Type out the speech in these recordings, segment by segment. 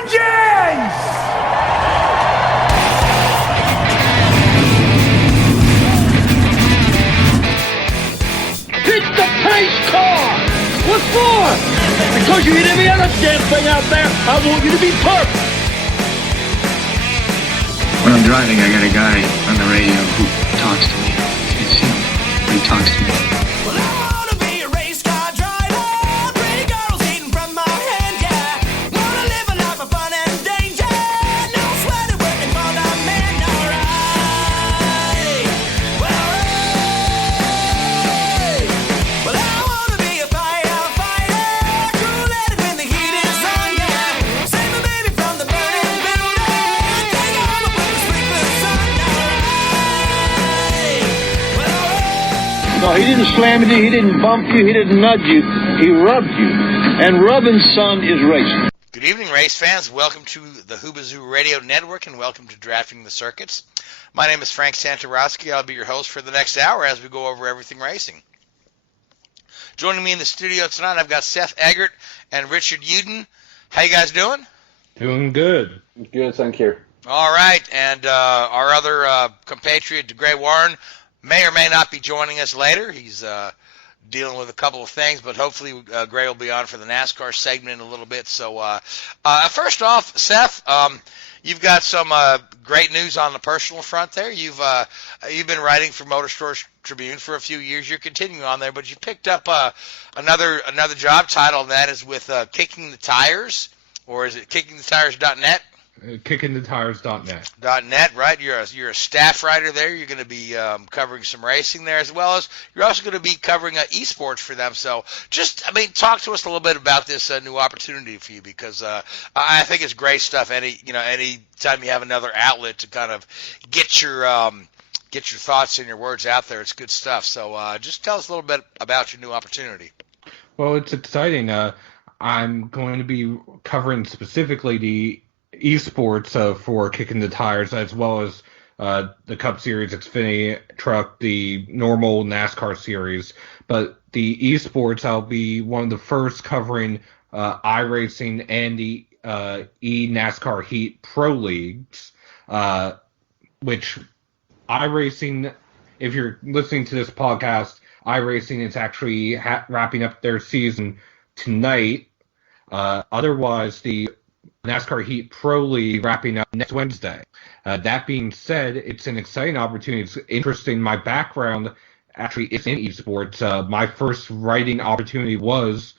Vengeance! Hit the pace car! What for? Because you hit every other damn thing out there. I want you to be perfect. When I'm driving, I got a guy on the radio who talks to me. It's him. He talks to me. Well, I wanna be a race car driver. Pretty girls eating from my hand, yeah. Wanna live a life of fun and danger. No sweater working for the man, alright. Well, I wanna be a firefighter. Cool-headed when the heat is on, yeah. Save my baby from the burning building. Take her home and put the sleepless sun, alright. No, he didn't slam you, he didn't bump you, he didn't nudge you, he rubbed you. And rubbing, son, is racing. Good evening, race fans. Welcome to the Hoobazoo Radio Network, and welcome to Drafting the Circuits. My name is Frank Santoroski. I'll be your host for the next hour as we go over everything racing. Joining me in the studio tonight, I've got Seth Eggert and Richard Youden. How you guys doing? Doing good. Good, thank you. All right, and our other compatriot, Gray Warren, may or may not be joining us later. He's dealing with a couple of things, but hopefully Gray will be on for the NASCAR segment in a little bit. So first off, Seth, you've got some great news on the personal front there. You've been writing for Motorsports Tribune for a few years. You're continuing on there, but you picked up another job title, and that is with Kicking the Tires, or is it kickingthetires.net? Kickingthetires.net. .net, right? You're a staff writer there. You're going to be covering some racing there, as well as you're also going to be covering esports for them. So talk to us a little bit about this new opportunity for you, because I think it's great stuff. Any time you have another outlet to kind of get your thoughts and your words out there, it's good stuff. So just tell us a little bit about your new opportunity. Well, it's exciting. I'm going to be covering specifically the esports for Kicking the Tires, as well as the Cup Series, Xfinity Truck, the normal NASCAR series. But the esports, I'll be one of the first covering iRacing and the NASCAR Heat Pro Leagues, which iRacing, if you're listening to this podcast, iRacing is actually wrapping up their season tonight. Otherwise, the NASCAR Heat Pro League wrapping up next Wednesday. That being said, it's an exciting opportunity. It's interesting. My background actually is in esports. My first writing opportunity was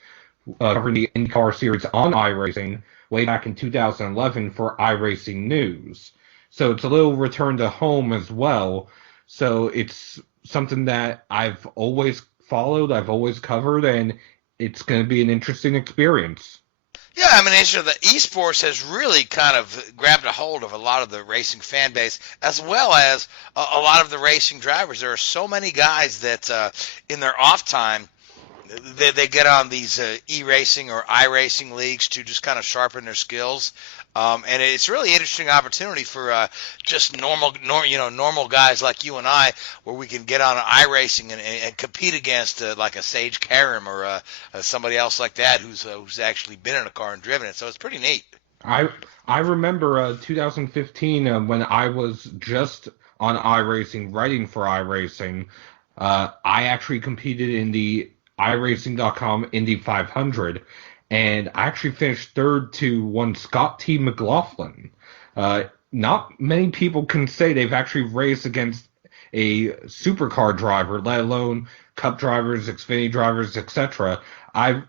covering the Indycar series on iRacing way back in 2011 for iRacing News. So it's a little return to home as well. So it's something that I've always followed, I've always covered, and it's going to be an interesting experience. Yeah, I mean, the esports has really kind of grabbed a hold of a lot of the racing fan base, as well as a lot of the racing drivers. There are so many guys that in their off time, they get on these e-racing or iRacing leagues to just kind of sharpen their skills. And it's a really interesting opportunity for just normal guys like you and I, where we can get on iRacing and compete against like a Sage Karam or somebody else like that who's actually been in a car and driven it. So it's pretty neat. I remember 2015 when I was just on iRacing, writing for iRacing. I actually competed in the iRacing.com Indy 500. And I actually finished third to one Scott T. McLaughlin. Not many people can say they've actually raced against a supercar driver, let alone Cup drivers, Xfinity drivers, etc. I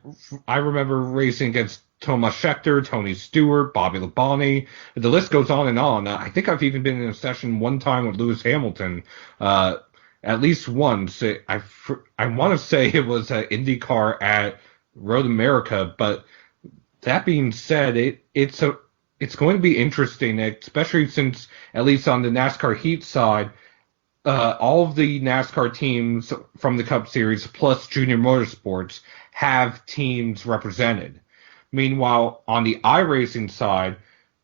remember racing against Thomas Scheckter, Tony Stewart, Bobby Labonte. The list goes on and on. I think I've even been in a session one time with Lewis Hamilton, at least once. I want to say it was an Indycar at Road America, but that being said, it's going to be interesting, especially since, at least on the NASCAR Heat side, all of the NASCAR teams from the Cup Series plus Junior Motorsports have teams represented. Meanwhile, on the iRacing side,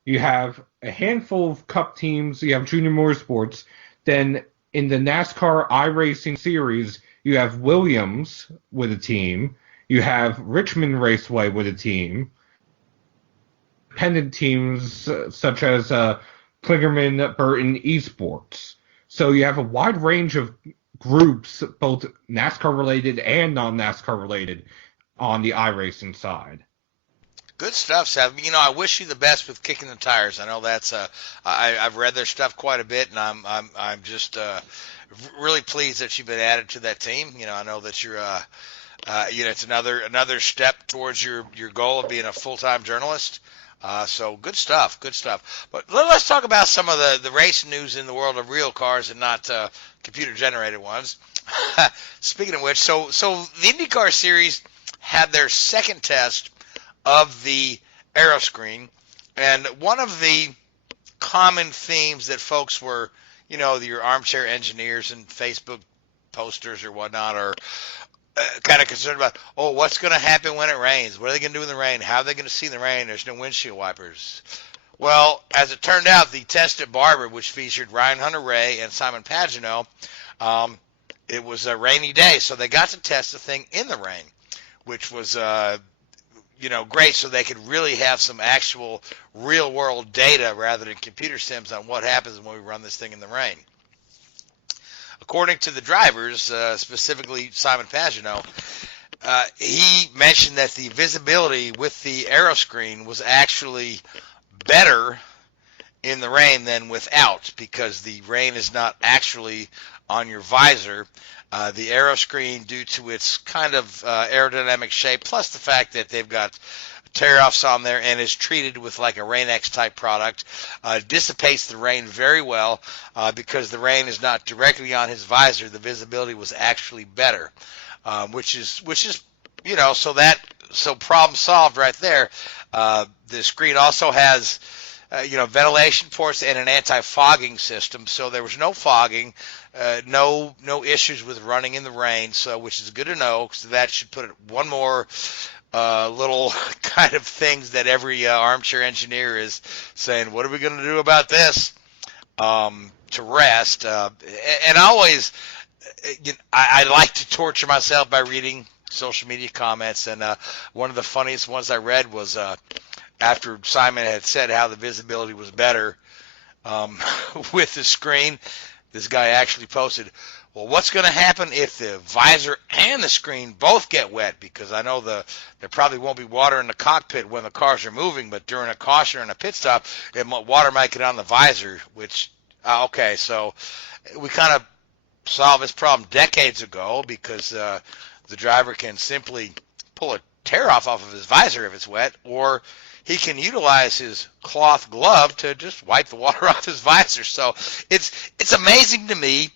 you have a handful of Cup teams, you have Junior Motorsports, then in the NASCAR iRacing series, you have Williams with a team, you have Richmond Raceway with a team, independent teams such as Klingerman Burton Esports. So you have a wide range of groups, both NASCAR related and non-NASCAR related, on the iRacing side. Good stuff, Seth. I wish you the best with kicking the tires. I know that's I've read their stuff quite a bit, and I'm just really pleased that you've been added to that team. I know that you're it's another step towards your goal of being a full-time journalist. So good stuff. But let's talk about some of the race news in the world of real cars and not computer-generated ones. Speaking of which, so the IndyCar series had their second test of the aeroscreen, and one of the common themes that folks were, your armchair engineers and Facebook posters or whatnot are kind of concerned about, what's going to happen when it rains? What are they going to do in the rain? How are they going to see in the rain? There's no windshield wipers. Well, as it turned out, the test at Barber, which featured Ryan Hunter-Reay and Simon Pagenaud, it was a rainy day, so they got to test the thing in the rain, which was great, so they could really have some actual real-world data rather than computer sims on what happens when we run this thing in the rain. According to the drivers, specifically Simon Pagenaud, he mentioned that the visibility with the aeroscreen was actually better in the rain than without, because the rain is not actually on your visor. The aeroscreen, due to its kind of aerodynamic shape, plus the fact that they've got tear-offs on there and is treated with like a Rain-X type product, dissipates the rain very well. Because the rain is not directly on his visor, the visibility was actually better, which is so problem solved right there. The screen also has ventilation ports and an anti-fogging system, so there was no fogging, no issues with running in the rain, so which is good to know, because that should put it one more little kind of things that every armchair engineer is saying, what are we going to do about this, to rest. And always, I like to torture myself by reading social media comments, and one of the funniest ones I read was after Simon had said how the visibility was better with the screen. This guy actually posted, well, what's going to happen if the visor and the screen both get wet? Because I know there probably won't be water in the cockpit when the cars are moving, but during a caution and a pit stop, water might get on the visor, which, okay, so we kind of solved this problem decades ago, because the driver can simply pull a tear off of his visor if it's wet, or he can utilize his cloth glove to just wipe the water off his visor. So it's amazing to me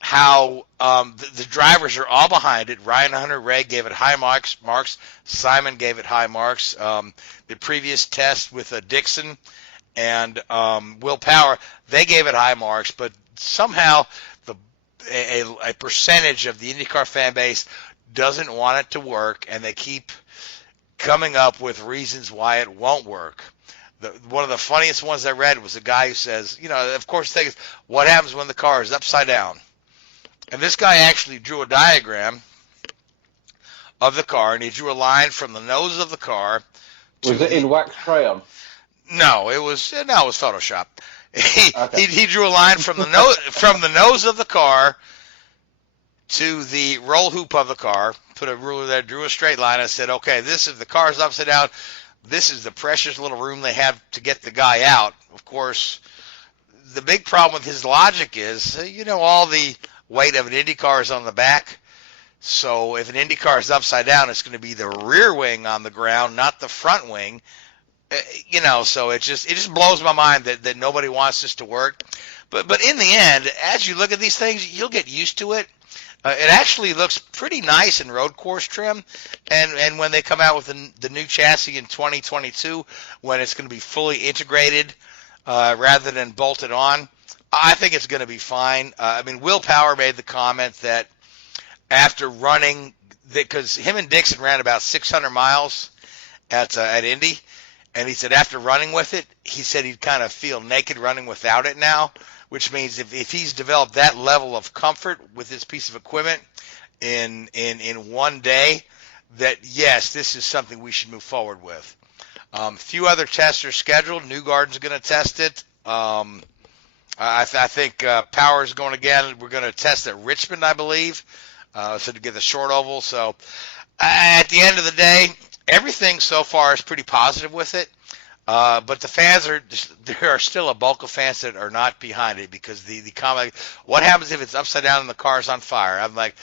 how the drivers are all behind it. Ryan Hunter-Reay gave it high marks. Simon gave it high marks. The previous test with Dixon and Will Power, they gave it high marks, but somehow a percentage of the IndyCar fan base doesn't want it to work, and they keep coming up with reasons why it won't work. One of the funniest ones I read was a guy who says, of course, the thing is, what happens when the car is upside down? And this guy actually drew a diagram of the car, and he drew a line from the nose of the car. Was it in wax crayon? No, it was Photoshop. He drew a line from the nose of the car to the roll hoop of the car, put a ruler there, drew a straight line, and said, okay, if the car is upside down, this is the precious little room they have to get the guy out. Of course, the big problem with his logic is, all the weight of an IndyCar is on the back. So if an IndyCar is upside down, it's going to be the rear wing on the ground, not the front wing. So it just blows my mind that nobody wants this to work. But in the end, as you look at these things, you'll get used to it. It actually looks pretty nice in road course trim, and when they come out with the new chassis in 2022, when it's going to be fully integrated rather than bolted on, I think it's going to be fine. Will Power made the comment that after running, because him and Dixon ran about 600 miles at Indy, and he said after running with it, he said he'd kind of feel naked running without it now. Which means if he's developed that level of comfort with this piece of equipment in one day, that yes, this is something we should move forward with. Few other tests are scheduled. Newgarden's going to test it. I think Power's going again. We're going to test at Richmond, I believe, so to get the short oval. So at the end of the day, everything so far is pretty positive with it. But the fans there are still a bulk of fans that are not behind it because the comment, what happens if it's upside down and the car's on fire? I'm like,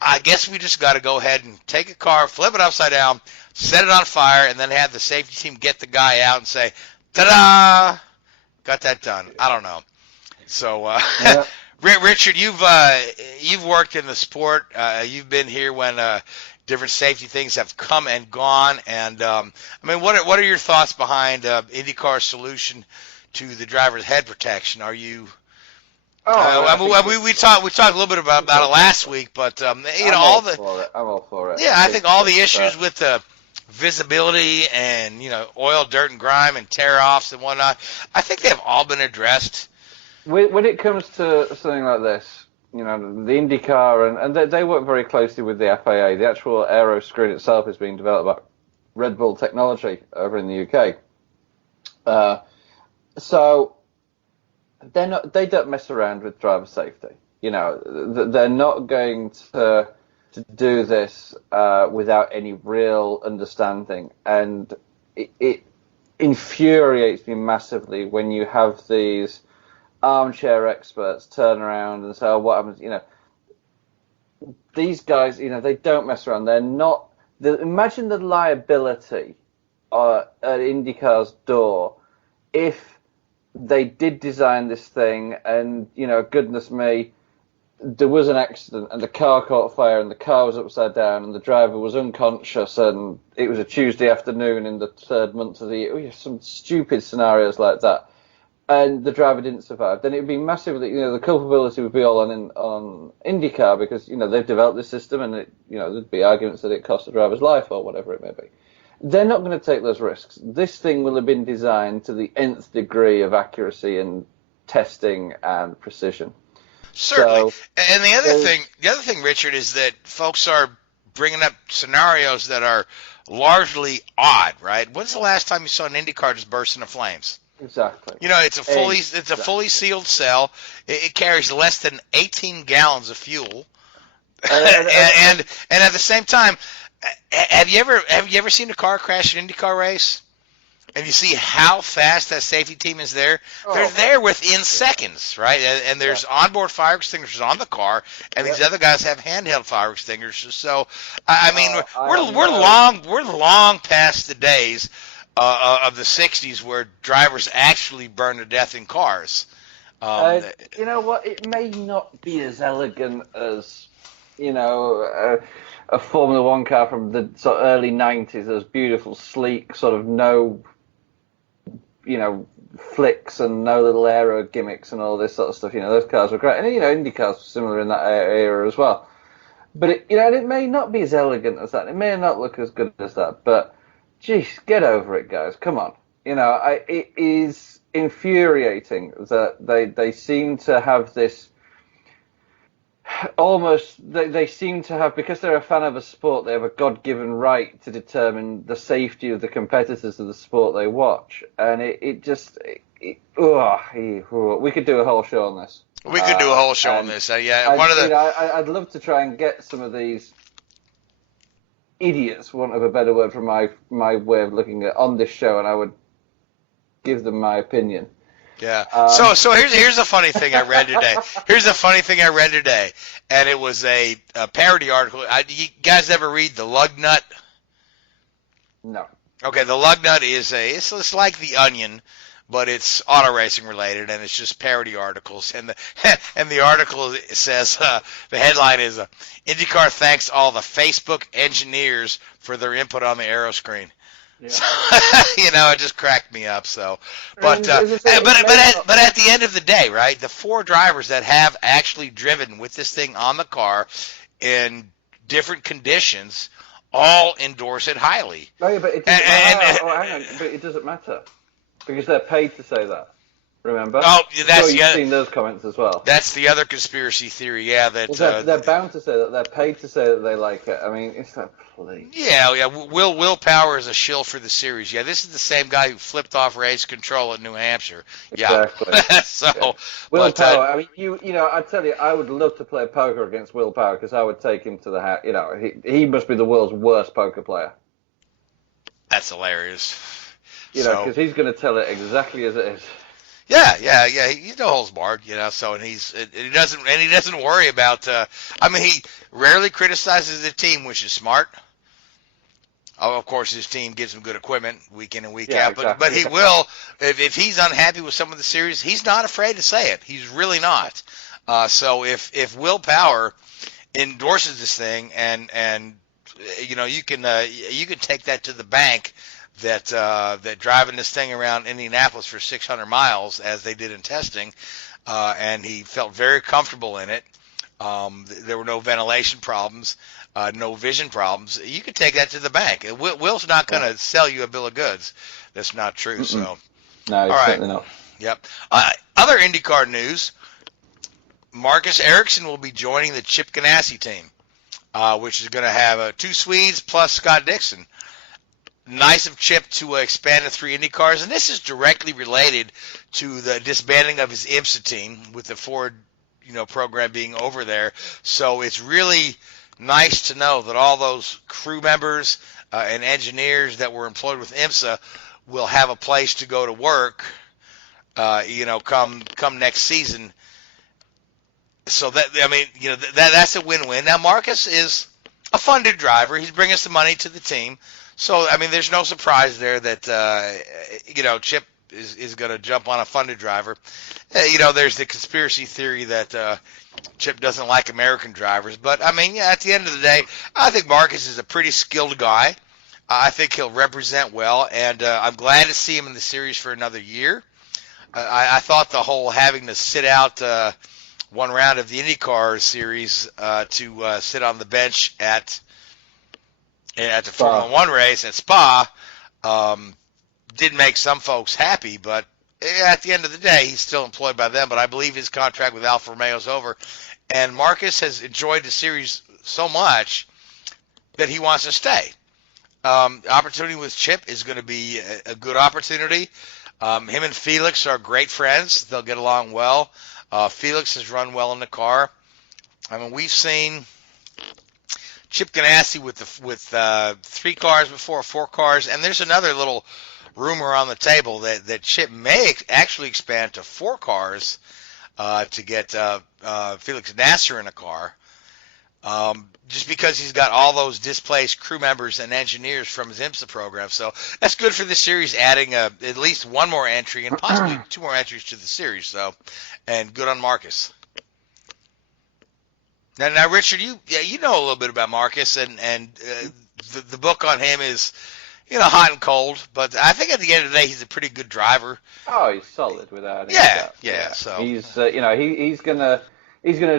I guess we just got to go ahead and take a car, flip it upside down, set it on fire, and then have the safety team get the guy out and say, ta-da, got that done. I don't know. So, Yeah. Richard, you've worked in the sport. You've been here when different safety things have come and gone. And I mean, what are your thoughts behind IndyCar's solution to the driver's head protection? Are you? We talked a little bit about it last week, but I'm all for it. Yeah, I think all the issues with the visibility and oil, dirt, and grime and tear-offs and whatnot, I think they've all been addressed. When it comes to something like this, the IndyCar, and they work very closely with the FAA. The actual aeroscreen itself is being developed by Red Bull Technology over in the UK. So they don't mess around with driver safety. They're not going to do this without any real understanding, and it infuriates me massively when you have these armchair experts turn around and say, "Oh, what happens?" These guys, they don't mess around. They're not. Imagine the liability at IndyCar's door if they did design this thing, and goodness me, there was an accident and the car caught fire and the car was upside down and the driver was unconscious and it was a Tuesday afternoon in the third month of the year. Some stupid scenarios like that. And the driver didn't survive, then it would be massively, the culpability would be all on IndyCar because, they've developed this system and there'd be arguments that it cost the driver's life or whatever it may be. They're not going to take those risks. This thing will have been designed to the nth degree of accuracy and testing and precision. Certainly. So, and the other thing, Richard, is that folks are bringing up scenarios that are largely odd, right? When's the last time you saw an IndyCar just burst into flames? Exactly. It's a fully sealed cell. It carries less than 18 gallons of fuel, and at the same time, have you ever seen a car crash an IndyCar race? And you see how fast that safety team is there. They're there within seconds, right? And there's onboard fire extinguishers on the car, and these other guys have handheld fire extinguishers. So, I mean, we're long past the days of the 60s where drivers actually burn to death in cars. You know what? It may not be as elegant as, a Formula One car from the sort of early 90s. Those beautiful, sleek, sort of no, flicks and no little aero gimmicks and all this sort of stuff. Those cars were great. And, Indy cars were similar in that era as well. But, it may not be as elegant as that. It may not look as good as that. But, geez, get over it, guys. Come on. It is infuriating that they seem to have this almost, they seem to have, because they're a fan of a sport, they have a God-given right to determine the safety of the competitors of the sport they watch. And we could do a whole show on this. We could do a whole show on this. I'd love to try and get some of these idiots, want of a better word from my way of looking at on this show, and I would give them my opinion. Yeah. So here's a funny thing I read today. And it was a parody article. You guys ever read The Lug Nut? No. Okay, The Lug Nut is it's like The Onion, but it's auto racing related, and it's just parody articles. And the article says the headline is IndyCar thanks all the Facebook engineers for their input on the aeroscreen. Yeah. So, it just cracked me up. So, but at the end of the day, right? The four drivers that have actually driven with this thing on the car in different conditions all endorse it highly. No, but it doesn't matter. But it doesn't matter because they're paid to say that. Remember? Oh, that's you've seen those comments as well. That's the other conspiracy theory. Yeah, that they're bound to say that. They're paid to say that they like it. I mean, it's like, please. Yeah. Will Power is a shill for the series. Yeah, this is the same guy who flipped off race control at New Hampshire. Yeah. Exactly. So, yeah. Will Power. I mean, you know, I tell you, I would love to play poker against Will Power because I would take him to the hat. You know, he must be the world's worst poker player. That's hilarious. You know, because he's going to tell it exactly as it is. Yeah. He's no holds barred, you know. So he doesn't worry about. I mean, he rarely criticizes the team, which is smart. Oh, of course, his team gives him good equipment week in and week out. Exactly. But he will, if he's unhappy with some of the series, he's not afraid to say it. He's really not. So if Will Power endorses this thing, and you know, you can take that to the bank. That driving this thing around Indianapolis for 600 miles, as they did in testing, and he felt very comfortable in it. There were no ventilation problems, no vision problems. You could take that to the bank. Will's not going to sell you a bill of goods. That's not true. So, no, certainly not. Yep. Other IndyCar news: Marcus Ericsson will be joining the Chip Ganassi team, which is going to have 2 Swedes plus Scott Dixon. Nice of Chip to expand to 3 IndyCars, and this is directly related to the disbanding of his IMSA team with the Ford, you know, program being over there. So it's really nice to know that all those crew members and engineers that were employed with IMSA will have a place to go to work, you know, come next season. So that, I mean, you know, that's a win-win. Now Marcus is a funded driver; he's bringing some money to the team. So, I mean, there's no surprise there that, you know, Chip is going to jump on a funded driver. You know, there's the conspiracy theory that Chip doesn't like American drivers. But, I mean, yeah, at the end of the day, I think Marcus is a pretty skilled guy. I think he'll represent well, and I'm glad to see him in the series for another year. I thought the whole having to sit out one round of the IndyCar series to sit on the bench at the Formula One race at Spa did make some folks happy, but at the end of the day, he's still employed by them. But I believe his contract with Alfa Romeo is over, and Marcus has enjoyed the series so much that he wants to stay. Opportunity with Chip is going to be a good opportunity. Him and Felix are great friends. They'll get along well. Felix has run well in the car. I mean, we've seen Chip Ganassi with 3 cars before, 4 cars, and there's another little rumor on the table that Chip may actually expand to 4 cars to get Felix Nasser in a car, just because he's got all those displaced crew members and engineers from his IMSA program. So that's good for the series, adding at least 1 more entry and possibly 2 more entries to the series. So, and good on Marcus. Now, Richard, you know a little bit about Marcus, and the book on him is, you know, hot and cold. But I think at the end of the day, he's a pretty good driver. Oh, he's solid without any doubt. Yeah. Yeah. So he's you know he's gonna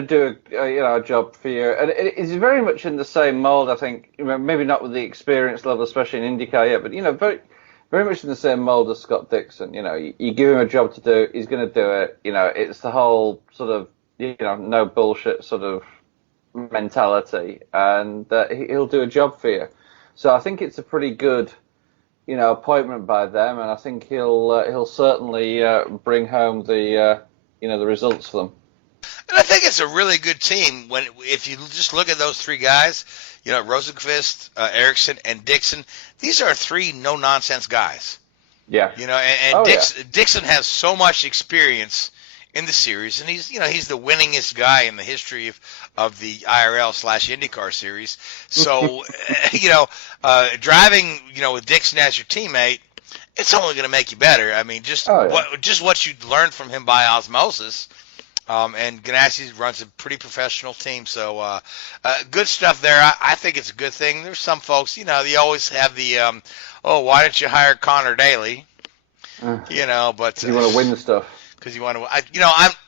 do a job for you, and it's very much in the same mold. I think, maybe not with the experience level, especially in IndyCar yet, but you know, very much in the same mold as Scott Dixon. You know, you give him a job to do, he's going to do it. You know, it's the whole sort of, you know, no bullshit sort of mentality, and he'll do a job for you. So I think it's a pretty good, you know, appointment by them, and I think he'll certainly bring home the you know, the results for them. And I think it's a really good team if you just look at those 3 guys, you know, Rosenqvist, Ericsson, and Dixon. These are 3 no-nonsense guys. Yeah. You know, and Dixon has so much experience in the series, and he's the winningest guy in the history of the IRL/IndyCar series. So, you know, driving, you know, with Dixon as your teammate, it's only going to make you better. I mean, just what you learned from him by osmosis. And Ganassi runs a pretty professional team, so good stuff there. I think it's a good thing. There's some folks, you know, they always have the, why don't you hire Connor Daly? You know, but you want to win the stuff. because you want to.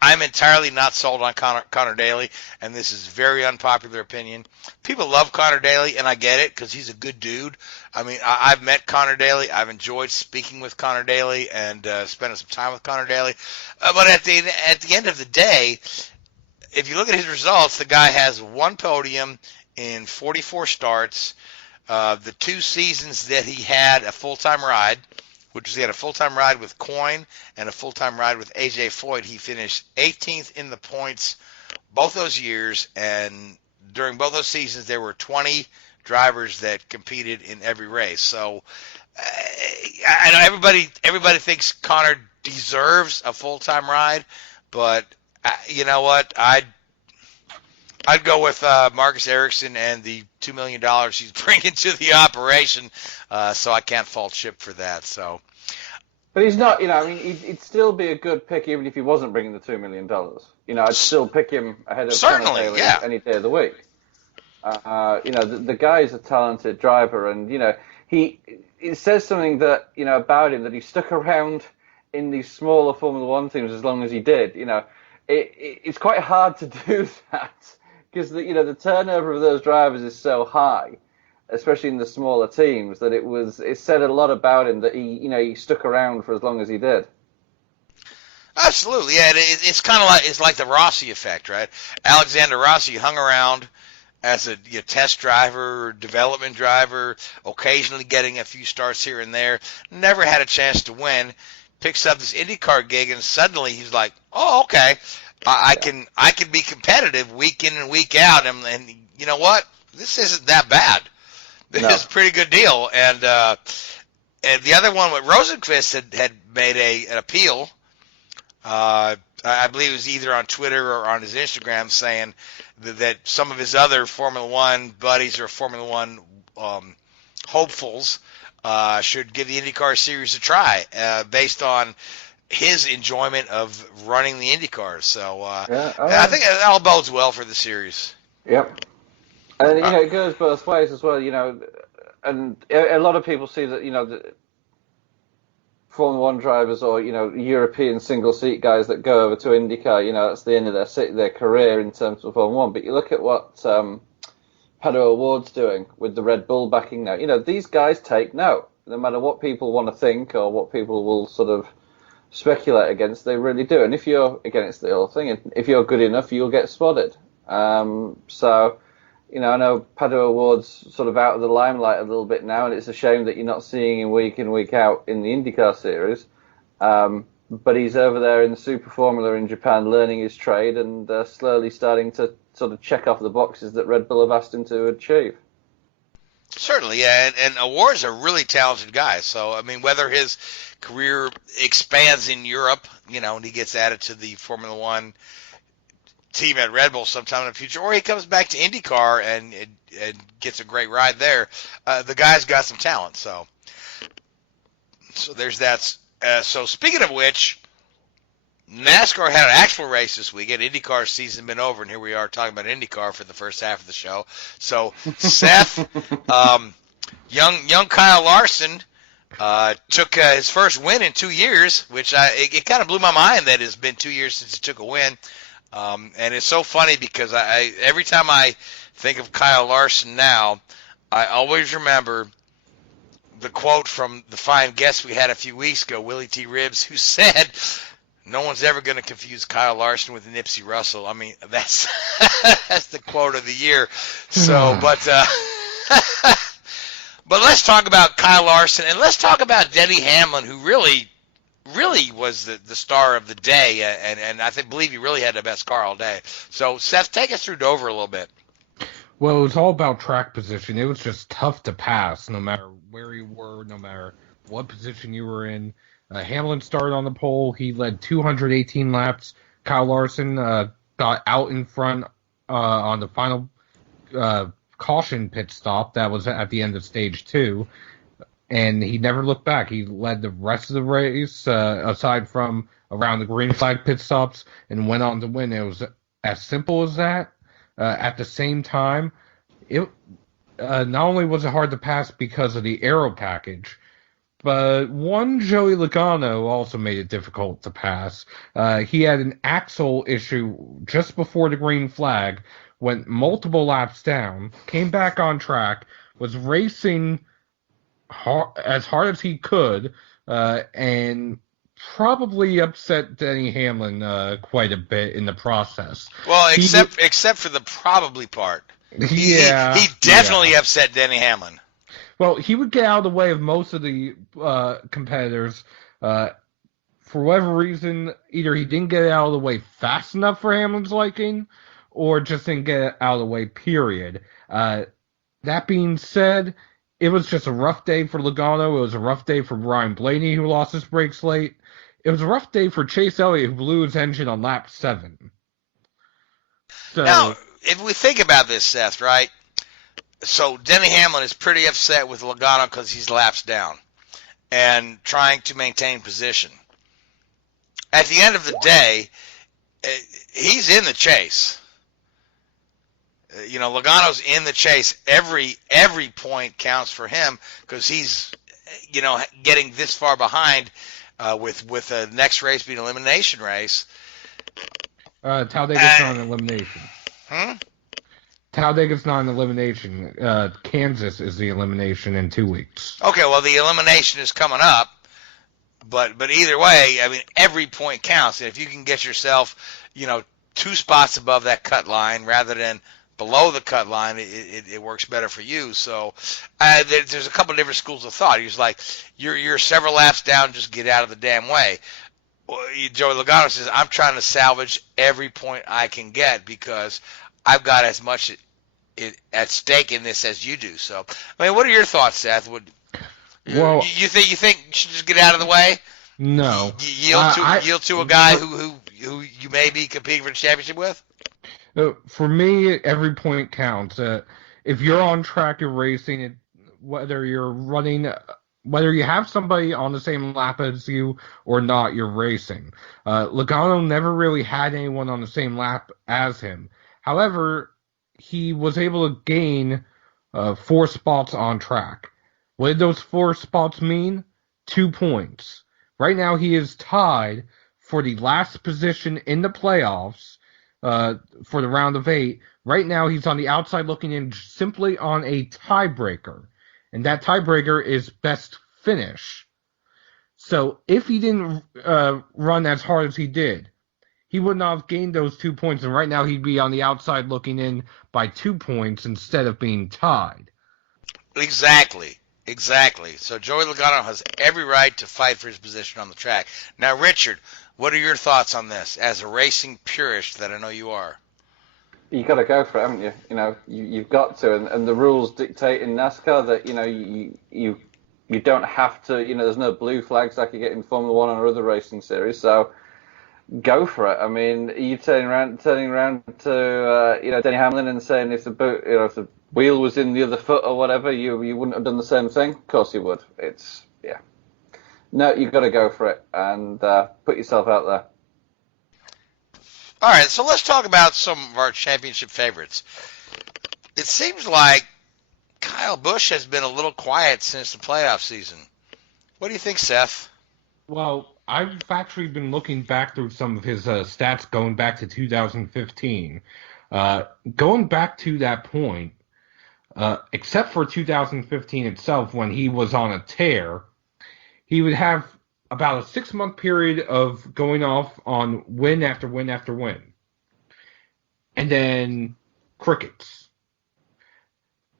I'm entirely not sold on Connor Daly, and this is very unpopular opinion. People love Connor Daly, and I get it because he's a good dude. I mean, I've met Connor Daly. I've enjoyed speaking with Connor Daly and spending some time with Connor Daly. But at the end of the day, if you look at his results, the guy has one podium in 44 starts. The 2 seasons that he had a full-time ride, which was he had a full-time ride with Coyne and a full-time ride with A.J. Foyt. He finished 18th in the points both those years, and during both those seasons there were 20 drivers that competed in every race. So I know everybody thinks Connor deserves a full-time ride, but you know what? I'd go with Marcus Ericsson and the $2 million he's bringing to the operation, so I can't fault Chip for that. So, but he's not. He'd still be a good pick even if he wasn't bringing the $2 million. I'd still pick him ahead of certainly, Connor Daly yeah, any day of the week. The guy's a talented driver, and it says something that about him that he stuck around in these smaller Formula One teams as long as he did. It's quite hard to do that. Because the turnover of those drivers is so high, especially in the smaller teams, that it said a lot about him that he stuck around for as long as he did. Absolutely, yeah. It's kind of like the Rossi effect, right? Alexander Rossi hung around as a test driver, development driver, occasionally getting a few starts here and there. Never had a chance to win. Picks up this IndyCar gig, and suddenly he's like, "Oh, okay. I can be competitive week in and week out, and you know what? This isn't that bad. This is a pretty good deal." And the other one with Rosenqvist had made an appeal. I believe it was either on Twitter or on his Instagram, saying that some of his other Formula One buddies or Formula One hopefuls should give the IndyCar series a try based on his enjoyment of running the IndyCars. So I think it all bodes well for the series. Yep. And it goes both ways as well. And a lot of people see that the Formula One drivers or European single seat guys that go over to IndyCar, that's the end of their career in terms of Formula One. But you look at what Pato O'Ward's doing with the Red Bull backing now. These guys take no matter what people want to think or what people will sort of speculate against, they really do. And if you're against the whole thing, if you're good enough, you'll get spotted. So, I know Pato O'Ward's sort of out of the limelight a little bit now, and it's a shame that you're not seeing him week in, week out in the IndyCar series. But he's over there in the Super Formula in Japan learning his trade and slowly starting to sort of check off the boxes that Red Bull have asked him to achieve. Certainly, yeah, and O'Ward's a really talented guy. So, I mean, whether his career expands in Europe, and he gets added to the Formula One team at Red Bull sometime in the future, or he comes back to IndyCar and gets a great ride there, the guy's got some talent. So there's that. So speaking of which, NASCAR had an actual race this weekend. IndyCar season been over, and here we are talking about IndyCar for the first half of the show. So Seth, young Kyle Larson took his first win in 2 years, which it kind of blew my mind that it's been 2 years since he took a win. And it's so funny because every time I think of Kyle Larson now, I always remember the quote from the fine guest we had a few weeks ago, Willie T. Ribbs, who said, "No one's ever going to confuse Kyle Larson with Nipsey Russell." I mean, that's the quote of the year. So, but let's talk about Kyle Larson, and let's talk about Denny Hamlin, who really was the star of the day, and I believe he really had the best car all day. So, Seth, take us through Dover a little bit. Well, it was all about track position. It was just tough to pass, no matter where you were, no matter what position you were in. Hamlin started on the pole. He led 218 laps. Kyle Larson got out in front on the final caution pit stop. That was at the end of stage 2. And he never looked back. He led the rest of the race, aside from around the green flag pit stops, and went on to win. It was as simple as that. At the same time, it not only was it hard to pass because of the aero package, But one Joey Logano also made it difficult to pass. He had an axle issue just before the green flag, went multiple laps down, came back on track, was racing as hard as he could, and probably upset Denny Hamlin quite a bit in the process. Well, except for the probably part. He definitely upset Denny Hamlin. Well, he would get out of the way of most of the competitors. For whatever reason, either he didn't get out of the way fast enough for Hamlin's liking, or just didn't get out of the way, period. That being said, it was just a rough day for Logano. It was a rough day for Ryan Blaney, who lost his brakes late. It was a rough day for Chase Elliott, who blew his engine on lap 7. So, now, if we think about this, Seth, right? So Denny Hamlin is pretty upset with Logano because he's laps down and trying to maintain position. At the end of the day, he's in the chase. Logano's in the chase. Every point counts for him because he's, getting this far behind with the next race being an elimination race. Talladega's not an elimination. Talladega's not an elimination. Kansas is the elimination in 2 weeks. Okay, well, the elimination is coming up, but either way, I mean, every point counts. And if you can get yourself, 2 spots above that cut line rather than below the cut line, it works better for you. So there's a couple of different schools of thought. He's like, you're several laps down, just get out of the damn way. Joey Logano says, I'm trying to salvage every point I can get because I've got as much at stake in this as you do. So, I mean, what are your thoughts, Seth? Well, you think you should just get out of the way? No. Yield to a guy who you may be competing for the championship with? For me, every point counts. If you're on track, you're racing. Whether you have somebody on the same lap as you or not, you're racing. Logano never really had anyone on the same lap as him. However, he was able to gain 4 spots on track. What did those 4 spots mean? 2 points. Right now, he is tied for the last position in the playoffs for the round of 8. Right now, he's on the outside looking in simply on a tiebreaker. And that tiebreaker is best finish. So if he didn't run as hard as he did, he would not have gained those 2 points. And right now, he'd be on the outside looking in by 2 points instead of being tied. Exactly. So Joey Logano has every right to fight for his position on the track. Now, Richard, what are your thoughts on this as a racing purist that I know you are? You got to go for it, haven't you? You've got to, and the rules dictate in NASCAR that you don't have to. There's no blue flags like you get in Formula One or other racing series. So go for it. I mean, you turning around to Denny Hamlin and saying if the wheel was in the other foot or whatever, you wouldn't have done the same thing. Of course you would. No, you've got to go for it and put yourself out there. All right, so let's talk about some of our championship favorites. It seems like Kyle Busch has been a little quiet since the playoff season. What do you think, Seth? Well, I've actually been looking back through some of his stats going back to 2015. Going back to that point, except for 2015 itself when he was on a tear, he would have about a 6-month period of going off on win after win after win. And then crickets.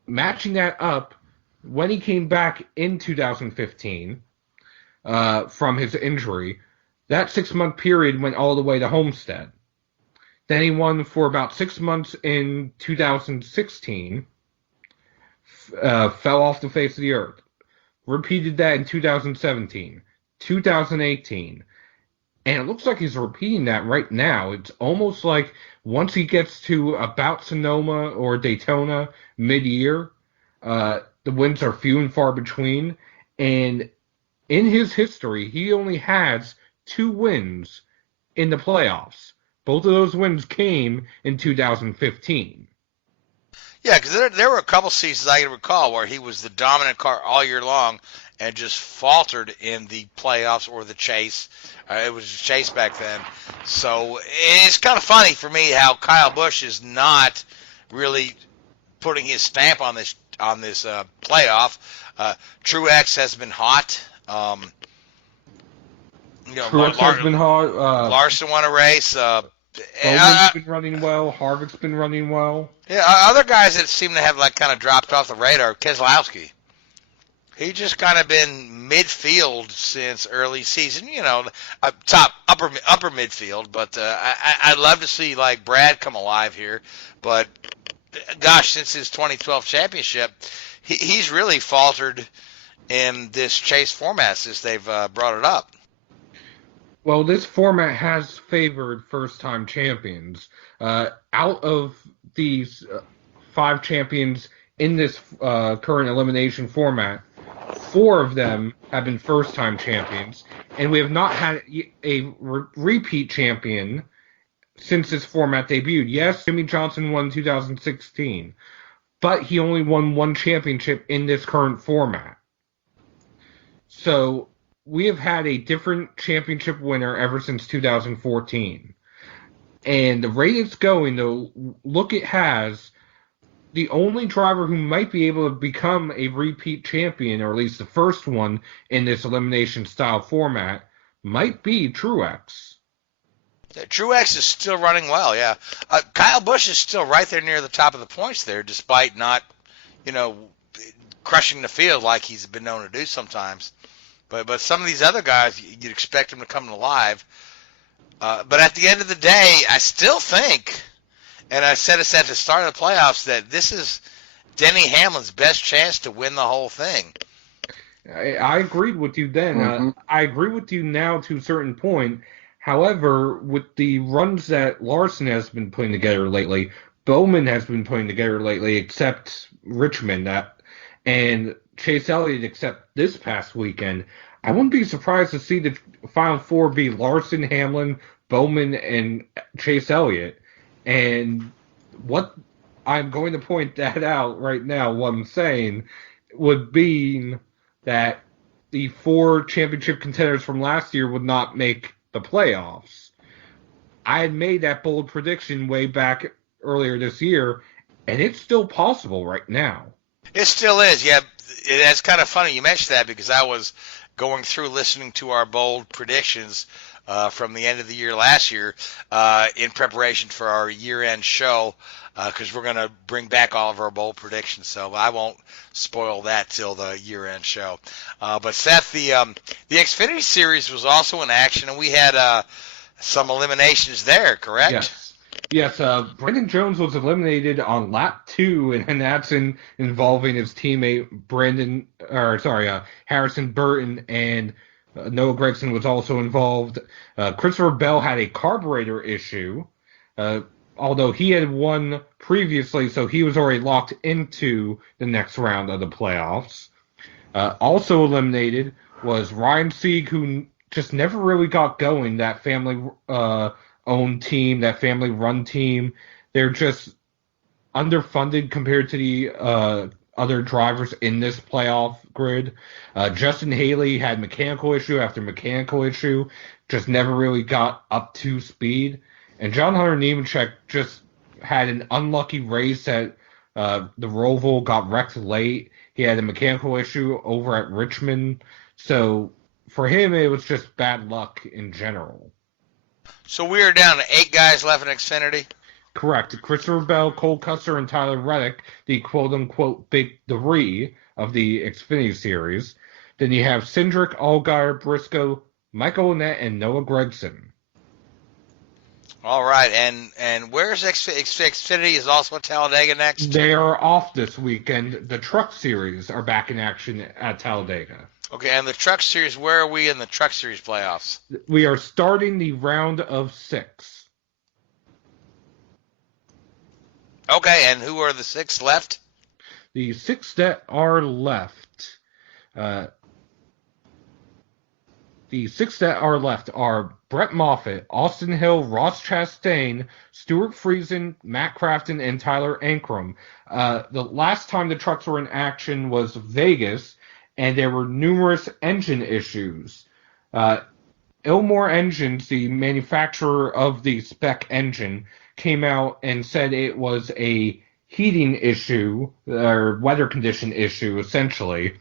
Matching that up, when he came back in 2015 from his injury, that 6-month period went all the way to Homestead. Then he won for about 6 months in 2016, fell off the face of the earth. Repeated that in 2017. 2018, and it looks like he's repeating that right now. It's almost like once he gets to about Sonoma or Daytona mid-year, the wins are few and far between, and in his history, he only has 2 wins in the playoffs. Both of those wins came in 2015. Yeah, because there were a couple seasons I can recall where he was the dominant car all year long, and just faltered in the playoffs or the chase. It was a chase back then. So it's kind of funny for me how Kyle Busch is not really putting his stamp on this playoff. Truex has been hot. Truex has been hot. Larson won a race. Bowman's been running well. Harvick's been running well. Yeah, other guys that seem to have kind of dropped off the radar. Keselowski, he just kind of been midfield since early season. Upper midfield. But I'd love to see Brad come alive here. But gosh, since his 2012 championship, he's really faltered in this chase format since they've brought it up. Well, this format has favored first-time champions. Out of these 5 champions in this current elimination format, 4 of them have been first-time champions, and we have not had a repeat champion since this format debuted. Yes, Jimmy Johnson won 2016, but he only won 1 championship in this current format. So we have had a different championship winner ever since 2014. And the rate it's going, the look it has, the only driver who might be able to become a repeat champion, or at least the first one in this elimination style format, might be Truex. Yeah, Truex is still running well, yeah. Kyle Busch is still right there near the top of the points there, despite not, crushing the field like he's been known to do sometimes. But some of these other guys, you'd expect them to come alive. But at the end of the day, I still think, and I said this at the start of the playoffs, that this is Denny Hamlin's best chance to win the whole thing. I agreed with you then. I agree with you now to a certain point. However, with the runs that Larson has been putting together lately, Bowman has been putting together lately, except Richmond, and Chase Elliott, except this past weekend, I wouldn't be surprised to see the Final Four be Larson, Hamlin, Bowman, and Chase Elliott. And what I'm going to point that out right now, what I'm saying, would be that the 4 championship contenders from last year would not make the playoffs. I had made that bold prediction way back earlier this year, and it's still possible right now. It still is, yeah. It's kind of funny you mentioned that because I was going through listening to our bold predictions from the end of the year last year in preparation for our year-end show because we're going to bring back all of our bold predictions. So I won't spoil that till the year-end show. But Seth, the Xfinity Series was also in action, and we had some eliminations there, correct? Yes, Brendan Jones was eliminated on lap 2, and that's involving his teammate Harrison Burton, and Noah Gragson was also involved. Christopher Bell had a carburetor issue, although he had won previously, so he was already locked into the next round of the playoffs. Also eliminated was Ryan Sieg, who just never really got going, that family owned team, that family run team. They're just underfunded compared to the other drivers in this playoff grid. Justin Haley had mechanical issue after mechanical issue, just never really got up to speed. And John Hunter Nemechek just had an unlucky race at the Roval, got wrecked late. He had a mechanical issue over at Richmond. So for him, it was just bad luck in general. So we are down to 8 guys left in Xfinity? Correct. Christopher Bell, Cole Custer, and Tyler Reddick, the quote-unquote big 3 of the Xfinity Series. Then you have Cindric, Allgaier, Briscoe, Michael Annett, and Noah Gragson. All right, and where's Xfinity? Is also at Talladega next? They are off this weekend. The Truck Series are back in action at Talladega. Okay, and the Truck Series, where are we in the Truck Series playoffs? We are starting the round of 6. Okay, and who are the 6 left? The 6 that are left, are Brett Moffitt, Austin Hill, Ross Chastain, Stuart Friesen, Matt Crafton, and Tyler Ankrum. The last time the trucks were in action was Vegas, and there were numerous engine issues. Ilmor Engines, the manufacturer of the spec engine, came out and said it was a heating issue, or weather condition issue, essentially.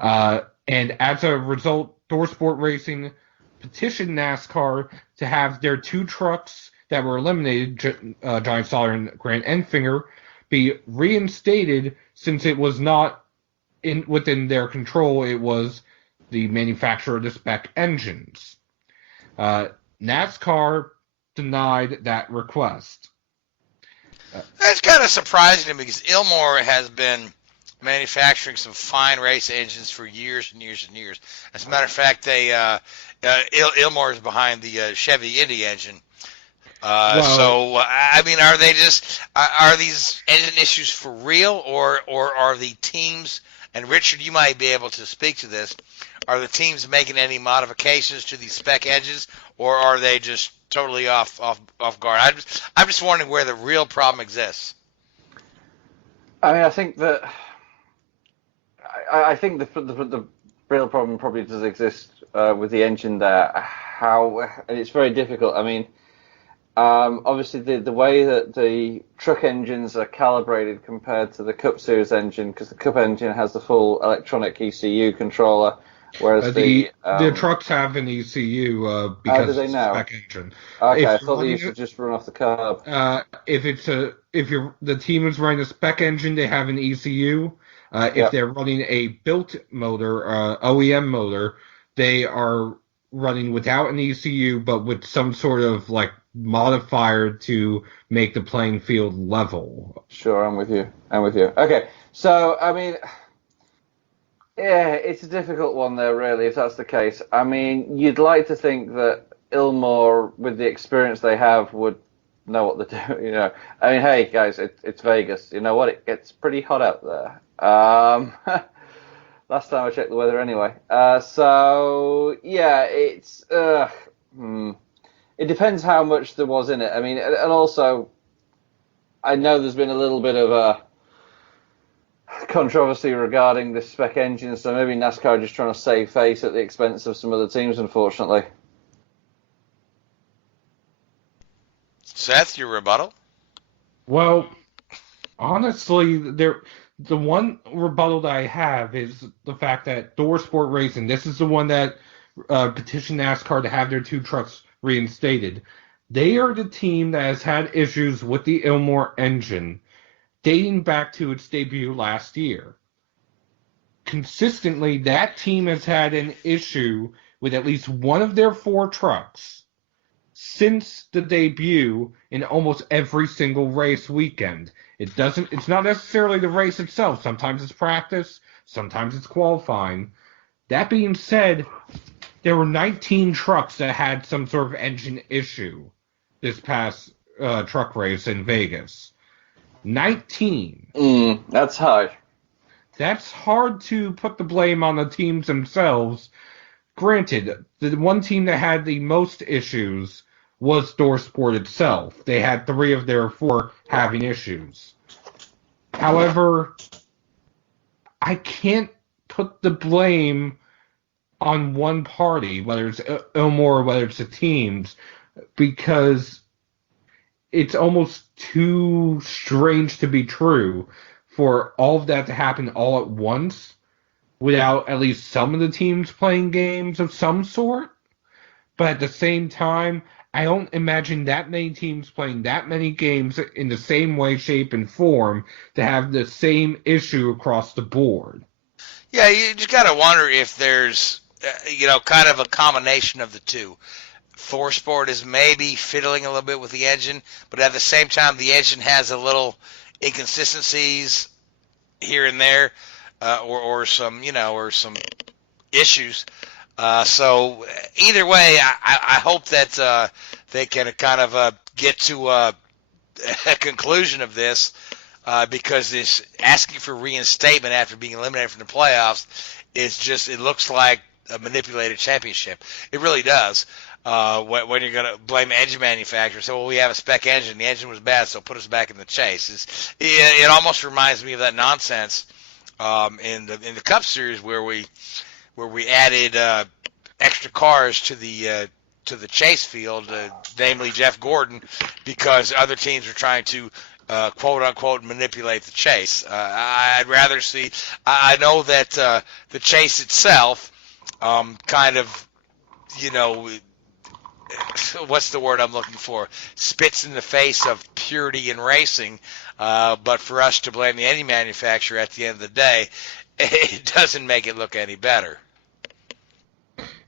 And as a result, Thorsport Racing petitioned NASCAR to have their 2 trucks that were eliminated, Giant Sawyer and Grant Enfinger, be reinstated, since it was not within their control. It was the manufacturer of the spec engines. NASCAR denied that request. That's kind of surprising to me, because Ilmor has been manufacturing some fine race engines for years and years and years. As a matter of fact, Ilmor is behind the Chevy Indy engine. So, I mean, are these engine issues for real, or are the teams, and Richard, you might be able to speak to this, are the teams making any modifications to these spec engines, or are they just totally off guard? I'm just wondering where the real problem exists. I mean, I think the real problem probably does exist with the engine there. And it's very difficult. I mean, obviously the way that the truck engines are calibrated compared to the Cup Series engine, because the Cup engine has the full electronic ECU controller, whereas the trucks have an ECU because do they it's a now? spec engine. Okay, I thought they used to just run off the curb. If the team is running a spec engine, they have an ECU. If they're running a built motor, OEM motor, they are running without an ECU, but with some sort of like modifier to make the playing field level. Sure, I'm with you. Okay, so I mean, yeah, it's a difficult one there, really, if that's the case. I mean, you'd like to think that Ilmor, with the experience they have, would know what they're doing. I mean, hey guys, it's Vegas. You know what? It gets pretty hot out there. Last time I checked the weather, anyway. So yeah, it's it depends how much there was in it. I mean, and also, I know there's been a little bit of a controversy regarding the spec engine, so maybe NASCAR are just trying to save face at the expense of some other teams, unfortunately. Seth, your rebuttal? Well, honestly, the one rebuttal that I have is the fact that Thorsport Racing, this is the one that petitioned NASCAR to have their 2 trucks reinstated. They are the team that has had issues with the Ilmor engine dating back to its debut last year. Consistently, that team has had an issue with at least one of their 4 trucks since the debut in almost every single race weekend. It's not necessarily the race itself. Sometimes it's practice, sometimes it's qualifying. That being said, there were 19 trucks that had some sort of engine issue this past truck race in Vegas. 19. That's high. That's hard to put the blame on the teams themselves. Granted, the one team that had the most issues was Thorsport itself. They had 3 of their 4 having issues. However, I can't put the blame on one party, whether it's Ilmor or whether it's the teams, because it's almost too strange to be true for all of that to happen all at once without at least some of the teams playing games of some sort. But at the same time, I don't imagine that many teams playing that many games in the same way, shape, and form to have the same issue across the board. Yeah, you just got to wonder if there's, kind of a combination of the two. Thorsport is maybe fiddling a little bit with the engine, but at the same time, the engine has a little inconsistencies here and there, or some issues. So either way, I hope that they can kind of get to a conclusion of this, because this asking for reinstatement after being eliminated from the playoffs is just, it looks like a manipulated championship. It really does. When you're going to blame engine manufacturers, say, well, we have a spec engine. The engine was bad, so put us back in the chase. It almost reminds me of that nonsense in the Cup Series where we added extra cars to the chase field, namely Jeff Gordon, because other teams were trying to quote unquote manipulate the chase. I'd rather see. I know that the chase itself kind of, what's the word I'm looking for? Spits in the face of purity in racing. But for us to blame any manufacturer at the end of the day, it doesn't make it look any better.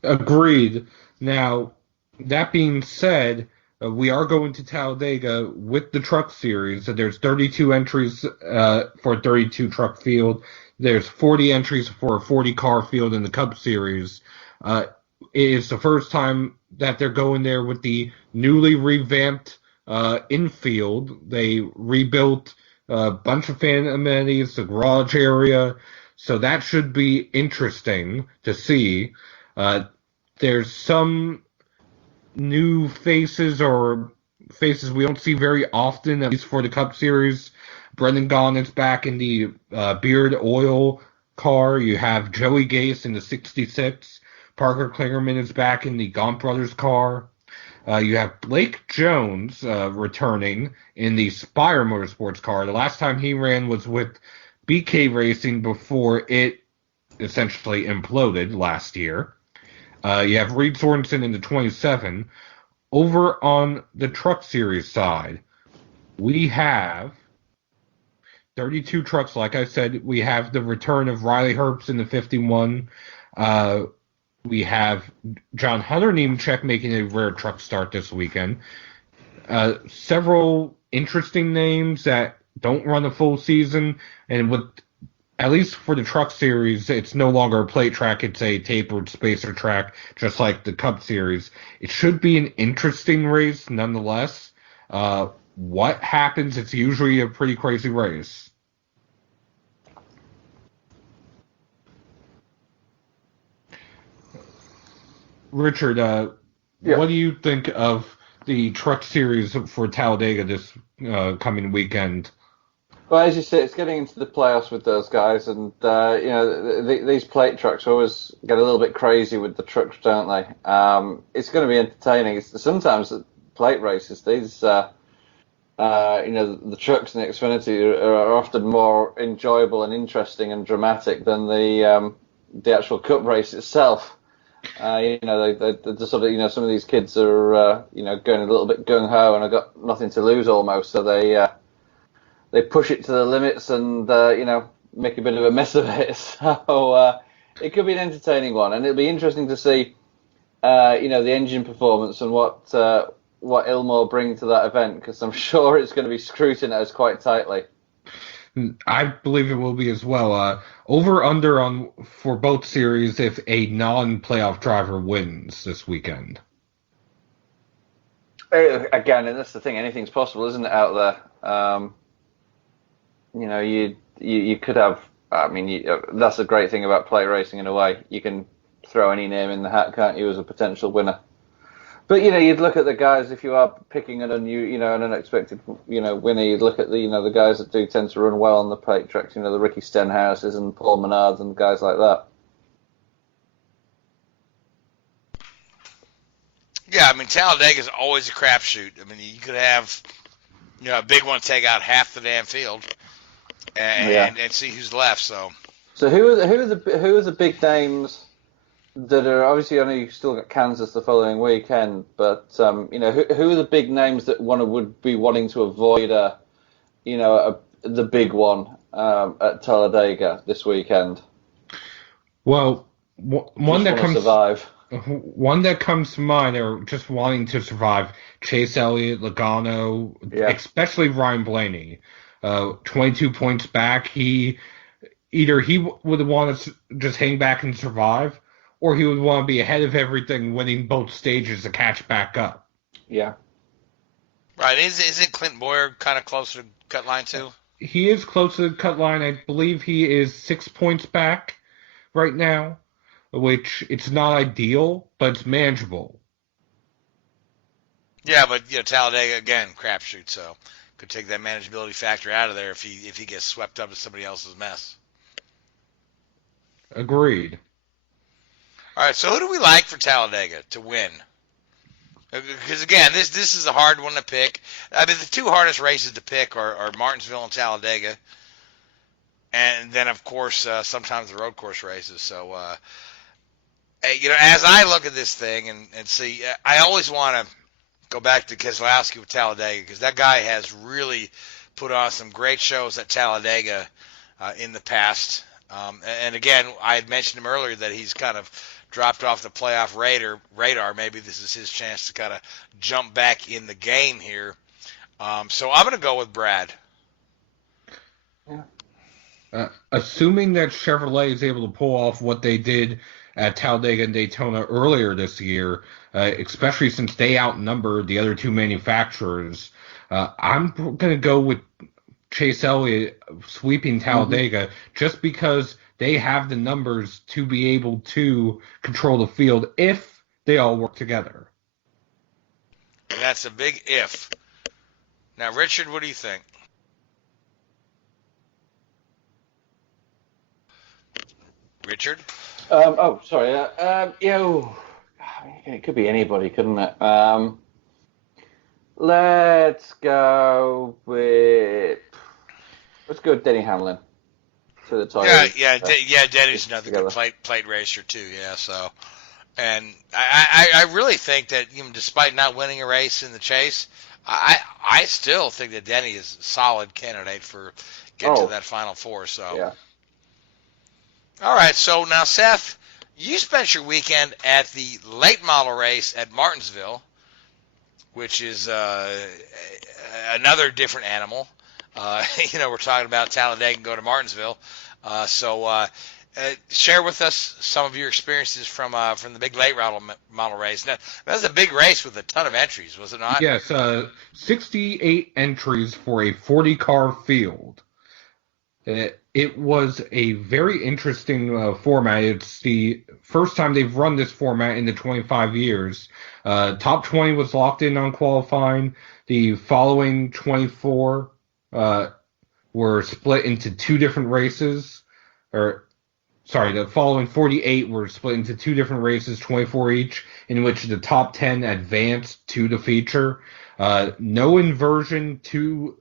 Agreed. Now, that being said, we are going to Talladega with the truck series. So there's 32 entries for a 32 truck field. There's 40 entries for a 40 car field in the Cup Series. It is the first time that they're going there with the newly revamped infield. They rebuilt a bunch of fan amenities, the garage area. So that should be interesting to see. There's some new faces or faces we don't see very often, at least for the Cup Series. Brendan Gaughan is back in the Beard Oil car. You have Joey Gase in the 66. Parker Klingerman is back in the Gaunt Brothers car. You have Blake Jones returning in the Spire Motorsports car. The last time he ran was with BK Racing before it essentially imploded last year. You have Reed Sorensen in the 27. Over on the Truck Series side, we have 32 trucks. Like I said, we have the return of Riley Herbst in the 51. We have John Hunter Nemechek making a rare truck start this weekend. Several interesting names that don't run a full season, and with at least for the Truck Series, it's no longer a plate track, it's a tapered spacer track, just like the Cup Series. It should be an interesting race, nonetheless. What happens, it's usually a pretty crazy race. Richard, What do you think of the Truck Series for Talladega this coming weekend? Well, as you say, it's getting into the playoffs with those guys, and these plate trucks always get a little bit crazy with the trucks, don't they? It's going to be entertaining. Sometimes plate races, these the trucks in the Xfinity are often more enjoyable and interesting and dramatic than the actual Cup race itself. They sort of, some of these kids are going a little bit gung ho and have got nothing to lose almost, so they push it to the limits and, make a bit of a mess of it. So it could be an entertaining one. And it'll be interesting to see, the engine performance and what Ilmore bring to that event, because I'm sure it's going to be scrutinized quite tightly. I believe it will be as well. Over-under on for both series if a non-playoff driver wins this weekend. Again, and that's the thing, anything's possible, isn't it, out there? You could have. That's the great thing about plate racing in a way. You can throw any name in the hat, can't you, as a potential winner? But you'd look at the guys if you are picking an an unexpected winner. You'd look at the guys that do tend to run well on the plate tracks. The Ricky Stenhouses and Paul Menards and guys like that. Yeah, Talladega is always a crapshoot. You could have a big one take out half the damn field. And see who's left. So who are the big names that are obviously? I know you've still got Kansas the following weekend, but who are the big names that would be wanting to avoid the big one at Talladega this weekend? Well, one that comes to mind, or just wanting to survive: Chase Elliott, Logano, especially Ryan Blaney. 22 points back. He would want to just hang back and survive, or he would want to be ahead of everything, winning both stages to catch back up. Yeah. Right. Isn't Clinton Boyer kind of close to the cut line too? He is close to the cut line. I believe he is 6 points back right now, which it's not ideal, but it's manageable. Yeah, but Talladega again, crapshoot. So could take that manageability factor out of there if he gets swept up in somebody else's mess. Agreed. All right, so who do we like for Talladega to win? Because again, this is a hard one to pick. I mean, the two hardest races to pick are Martinsville and Talladega, and then of course sometimes the road course races. So as I look at this thing and see, I always want to go back to Keselowski with Talladega because that guy has really put on some great shows at Talladega in the past. And again, I had mentioned him earlier that he's kind of dropped off the playoff radar. Maybe this is his chance to kind of jump back in the game here. So I'm going to go with Brad. Assuming that Chevrolet is able to pull off what they did at Talladega and Daytona earlier this year, especially since they outnumbered the other two manufacturers, I'm going to go with Chase Elliott sweeping Talladega just because they have the numbers to be able to control the field if they all work together. And that's a big if. Now, Richard, what do you think? Richard? Sorry. It could be anybody, couldn't it? Let's go with Denny Hamlin to the title. Yeah. Denny's another good plate racer too. Yeah. So, and I really think that despite not winning a race in the chase, I still think that Denny is a solid candidate for getting to that Final Four. So. Yeah. All right. So now, Seth, you spent your weekend at the late model race at Martinsville, which is another different animal. We're talking about Talladega and go to Martinsville. So share with us some of your experiences from the big late model race. Now, that was a big race with a ton of entries, was it not? Yes, 68 entries for a 40-car field. It was a very interesting format. It's the first time they've run this format in the 25 years. Top 20 was locked in on qualifying. The following 24 were split into two different races. The following 48 were split into two different races, 24 each, in which the top 10 advanced to the feature. No inversion to...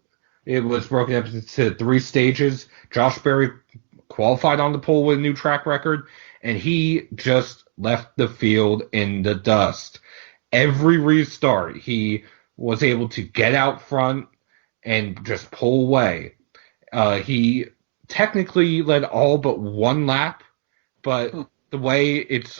It was broken up into three stages. Josh Berry qualified on the pole with a new track record, and he just left the field in the dust. Every restart, he was able to get out front and just pull away. He technically led all but one lap, but the way it's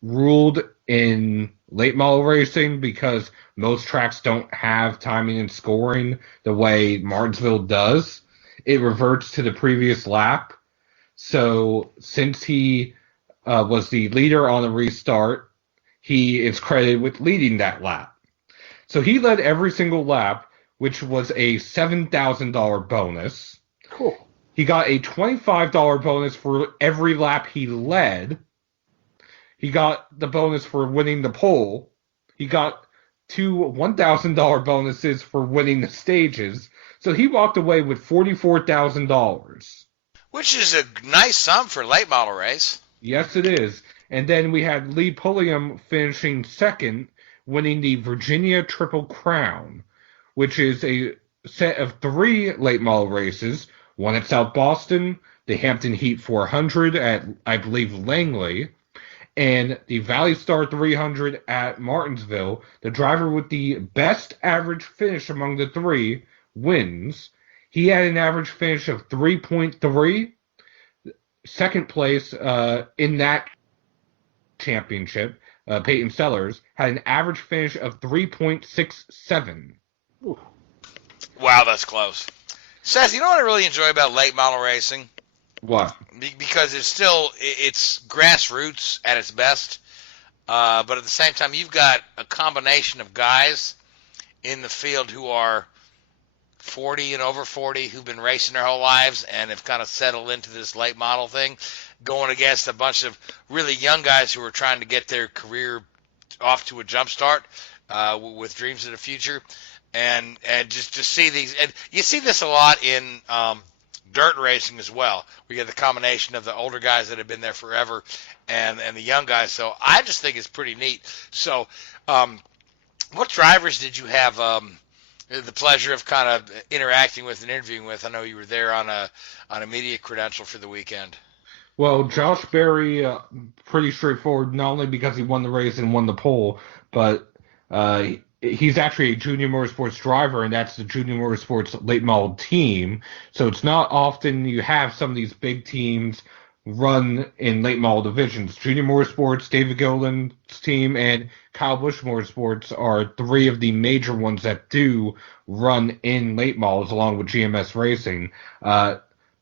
ruled in late model racing, because most tracks don't have timing and scoring the way Martinsville does, it reverts to the previous lap. So since he was the leader on the restart, he is credited with leading that lap. So he led every single lap, which was a $7,000 bonus. Cool. He got a $25 bonus for every lap he led. He got the bonus for winning the pole. He got two $1,000 bonuses for winning the stages. So he walked away with $44,000. Which is a nice sum for a late model race. Yes, it is. And then we had Lee Pulliam finishing second, winning the Virginia Triple Crown, which is a set of three late model races. One at South Boston, the Hampton Heat 400 at, I believe, Langley, and the Valley Star 300 at Martinsville. The driver with the best average finish among the three wins. He had an average finish of 3.3. Second place in that championship, Peyton Sellers, had an average finish of 3.67. Wow, that's close. Seth, you know what I really enjoy about late model racing? What? Because it's grassroots at its best, but at the same time, you've got a combination of guys in the field who are 40 and over 40 who've been racing their whole lives and have kind of settled into this late model thing, going against a bunch of really young guys who are trying to get their career off to a jump start with dreams of the future. And just see these, and you see this a lot in dirt racing as well. We get the combination of the older guys that have been there forever and the young guys. So I just think it's pretty neat. So what drivers did you have the pleasure of kind of interacting with and interviewing with? I know you were there on a media credential for the weekend. Well, Josh Berry, pretty straightforward, not only because he won the race and won the pole, but he's actually a Junior Motorsports driver, and that's the Junior Motorsports late model team. So it's not often you have some of these big teams run in late model divisions. Junior Motorsports, David Gilliland's team, and Kyle Busch Motorsports are three of the major ones that do run in late models, along with GMS Racing.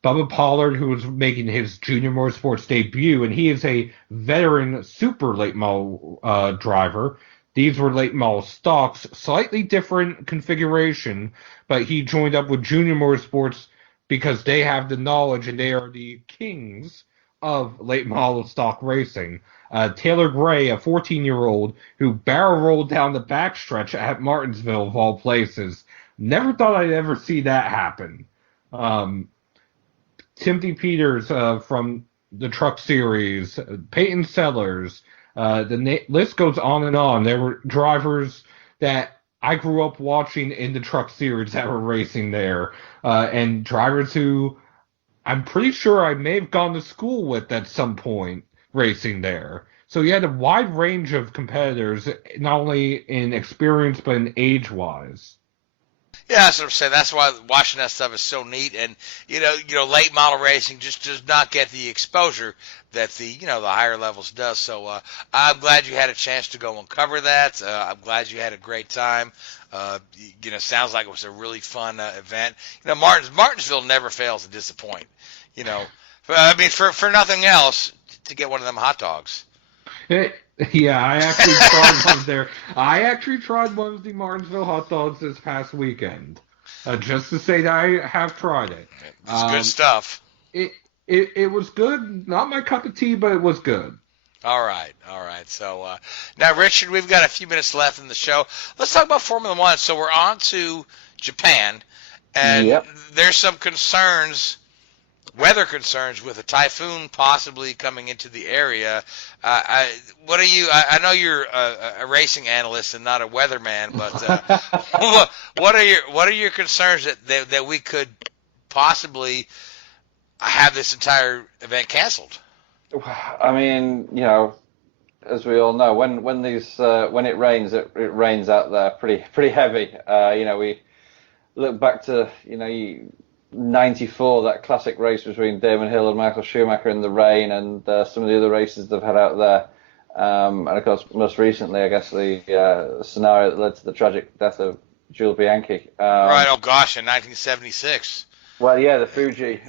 Bubba Pollard, who was making his Junior Motorsports debut, and he is a veteran super late model driver. These were late model stocks, slightly different configuration, but he joined up with Junior Motorsports because they have the knowledge and they are the kings of late model stock racing. Taylor Gray, a 14-year-old who barrel rolled down the backstretch at Martinsville, of all places. Never thought I'd ever see that happen. Timothy Peters from the Truck Series, Peyton Sellers, the list goes on and on. There were drivers that I grew up watching in the Truck Series that were racing there, and drivers who I'm pretty sure I may have gone to school with at some point racing there. So you had a wide range of competitors, not only in experience but in age-wise. Yeah, that's what I'm saying. That's why watching that stuff is so neat. And you know, late model racing just does not get the exposure that the higher levels does. So I'm glad you had a chance to go and cover that. I'm glad you had a great time. Sounds like it was a really fun event. Martinsville never fails to disappoint. I mean, for nothing else, to get one of them hot dogs. Yeah, I actually tried one there. I actually tried one of the Martinsville hot dogs this past weekend. Just to say that I have tried it. It's good stuff. It was good. Not my cup of tea, but it was good. All right. So now, Richard, we've got a few minutes left in the show. Let's talk about Formula One. So we're on to Japan, and there's some weather concerns with a typhoon possibly coming into the area. I know you're a racing analyst and not a weatherman, but what are your concerns that we could possibly have this entire event canceled? I mean, as we all know, when it rains, it rains out there pretty heavy. We look back to 94, that classic race between Damon Hill and Michael Schumacher in the rain, and some of the other races they've had out there. And of course, most recently, I guess the scenario that led to the tragic death of Jules Bianchi. Right. Oh gosh, in 1976. Well, yeah, the Fuji.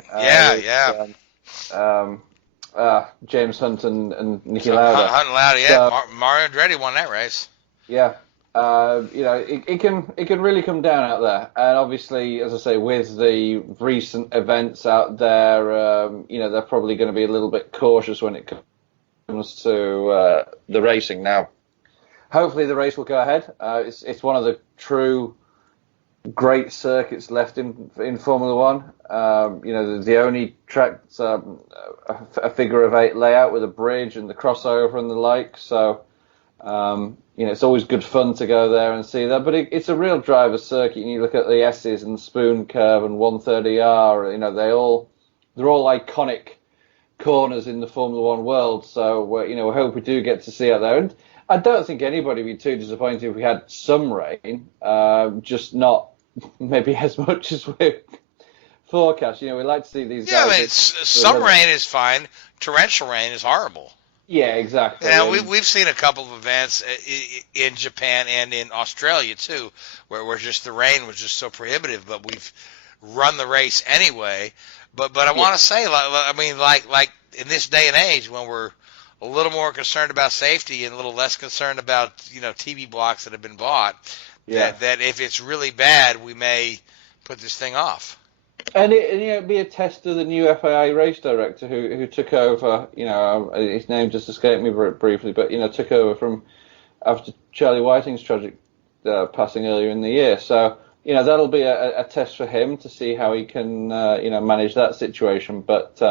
James Hunt and Niki Lauda. Hunt and Lauda, yeah. So, Mario Andretti won that race. Yeah. It can really come down out there, and obviously, as I say, with the recent events out there, they're probably going to be a little bit cautious when it comes to the racing. Now, hopefully, the race will go ahead. It's one of the true great circuits left in Formula One. The only track that's a figure of 8 layout with a bridge and the crossover and the like. So. It's always good fun to go there and see that, but it's a real driver's circuit. And you look at the S's and Spoon Curve and 130R. They're all iconic corners in the Formula One world. So we hope we do get to see out there. And I don't think anybody would be too disappointed if we had some rain, just not maybe as much as we forecast. We like to see these. Yeah, I mean, some rain is fine. Torrential rain is horrible. Yeah, exactly. Now, we've seen a couple of events in Japan and in Australia, too, where just the rain was just so prohibitive, but we've run the race anyway. But I want to say, like in this day and age, when we're a little more concerned about safety and a little less concerned about, TV blocks that have been bought, that if it's really bad, we may put this thing off. And it'd be a test of the new FIA race director who took over. His name just escaped me briefly, but took over from after Charlie Whiting's tragic passing earlier in the year. So that'll be a test for him to see how he can, manage that situation. But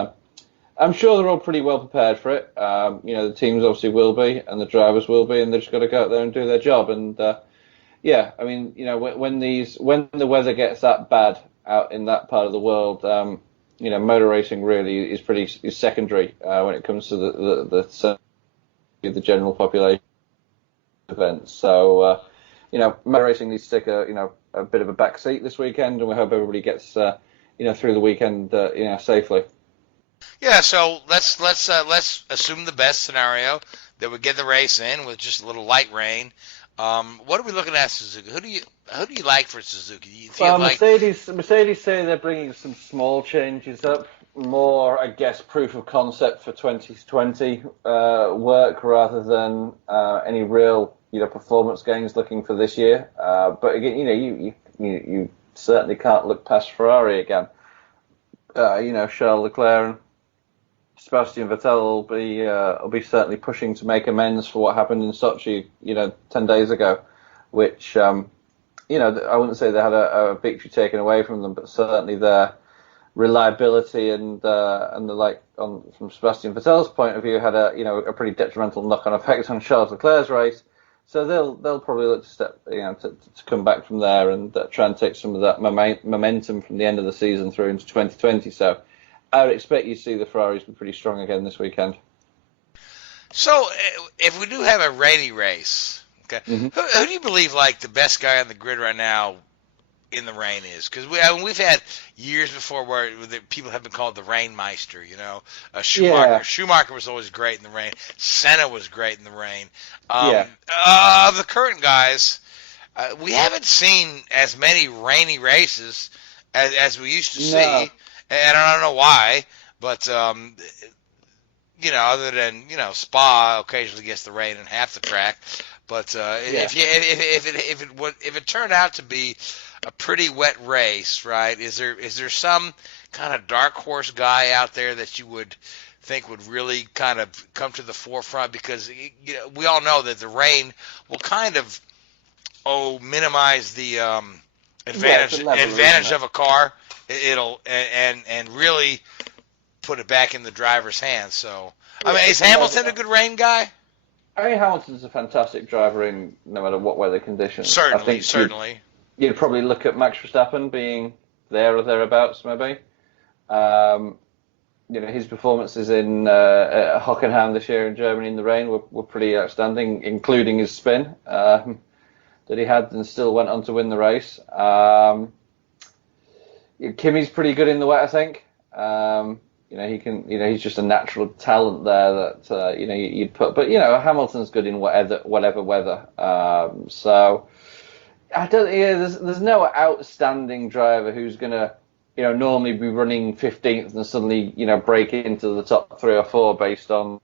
I'm sure they're all pretty well prepared for it. The teams obviously will be, and the drivers will be, and they've just got to go out there and do their job. And when the weather gets that bad out in that part of the world, motor racing really is secondary when it comes to the general population events. So motor racing needs to take a bit of a back seat this weekend, and we hope everybody gets through the weekend safely. Yeah, so let's assume the best scenario, that we get the race in with just a little light rain. What are we looking at, Suzuka? Who do you like for Suzuka? Do you feel Mercedes say they're bringing some small changes up, more, I guess, proof of concept for 2020 work rather than any real performance gains looking for this year. But again, you certainly can't look past Ferrari again. Charles Leclerc and Sebastian Vettel will be certainly pushing to make amends for what happened in Sochi, 10 days ago, which, I wouldn't say they had a victory taken away from them, but certainly their reliability and the like from Sebastian Vettel's point of view had a pretty detrimental knock-on effect on Charles Leclerc's race. So they'll probably look to step, to come back from there and try and take some of that momentum from the end of the season through into 2020. So I would expect you to see the Ferraris be pretty strong again this weekend. So if we do have a rainy race, okay, who do you believe the best guy on the grid right now in the rain is? Because we've had years before where people have been called the Rainmeister. Schumacher was always great in the rain. Senna was great in the rain. Of the current guys, we haven't seen as many rainy races as we used to see, and I don't know why. But other than Spa occasionally gets the rain in half the track. But if it turned out to be a pretty wet race, right? Is there some kind of dark horse guy out there that you would think would really kind of come to the forefront? Because we all know that the rain will kind of minimize the advantage of a car. It'll and really put it back in the driver's hands. So is Hamilton a good rain guy? I mean, Hamilton's a fantastic driver in no matter what weather conditions. Certainly. You'd probably look at Max Verstappen being there or thereabouts, maybe. His performances in Hockenheim this year in Germany in the rain were pretty outstanding, including his spin that he had and still went on to win the race. Kimi's pretty good in the wet, I think. He can. He's just a natural talent there that you'd put. But Hamilton's good in whatever weather. So I don't. There's no outstanding driver who's gonna normally be running 15th and suddenly break into the top 3 or 4 based on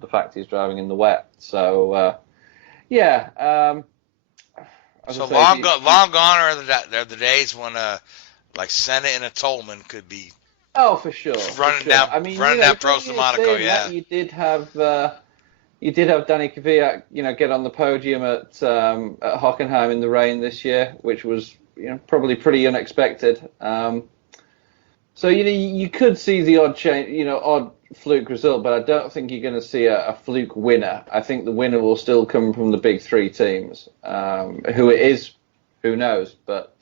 the fact he's driving in the wet. So So long gone are the days when like Senna in a Tolman could be. Oh, for sure. Running down Prost to Monaco, yeah. You did have Danny Kvyat, get on the podium at Hockenheim in the rain this year, which was probably pretty unexpected. So you could see the odd fluke result, but I don't think you're going to see a fluke winner. I think the winner will still come from the big 3 teams. Who it is, who knows? But